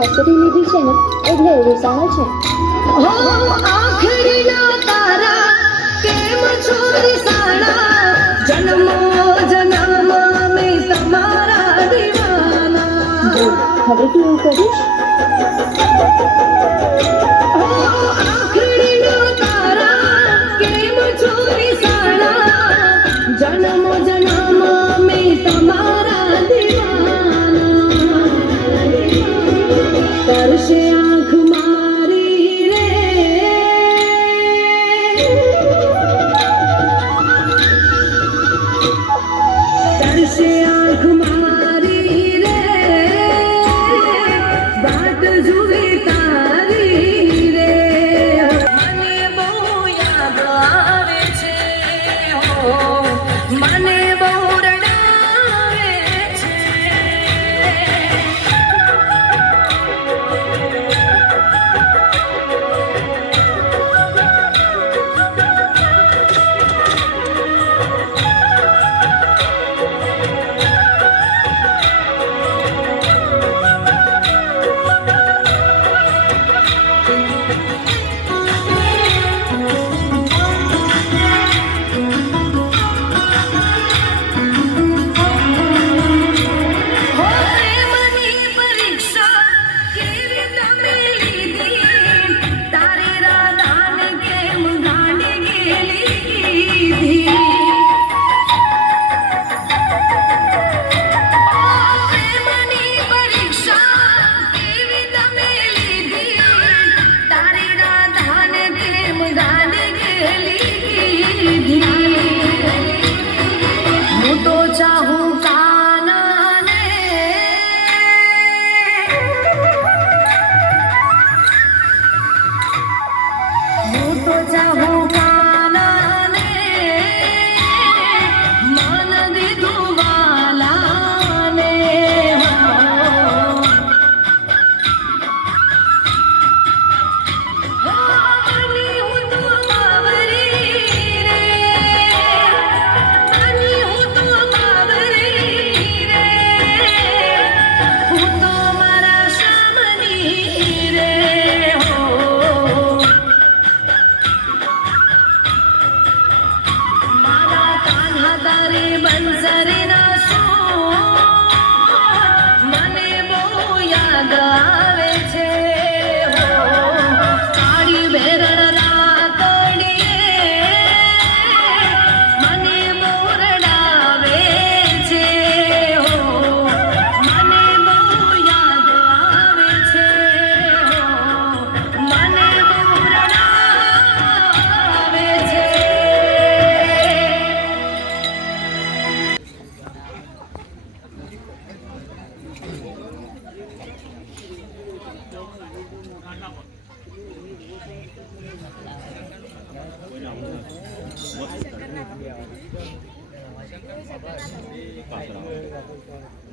વાસળી લીધી છે ને એટલે રૂસાણો છે. હો આખરીના તારા કેમ છો રીસાણા, જન્મો જન્મ મેં તમારા દીવાના. હવે તું એવું કરીશ? હો આખરીના તારા કેમ છો રીસાણા, જન્મો જન્મ મેં તમારા દીવાના. તરસે આંખ મારી રે, તરસે આંખ મારી રે, વાત જુએ તારી રે. મને બહુ યાદ આવે છે, હો મને બહુ રડાવે છે. હું તો ચાહું કાનાને, હું તો ચાહું કાનાને, મન દીધું વાલાને. માની હું તો બાવરી રે, માની હું તો બાવરી રે, હું તો મારા શામની રે. હો મારા કાન્હા તારે બંસરીના સૂર મને બહુ યાદ આવે છે. હો કાળી વેરણ રાતડીએ મને બહુ રડાવે છે. હો મને બહુ યાદ આવે છે. હો મને બહુ રડાવે છે. પાછળ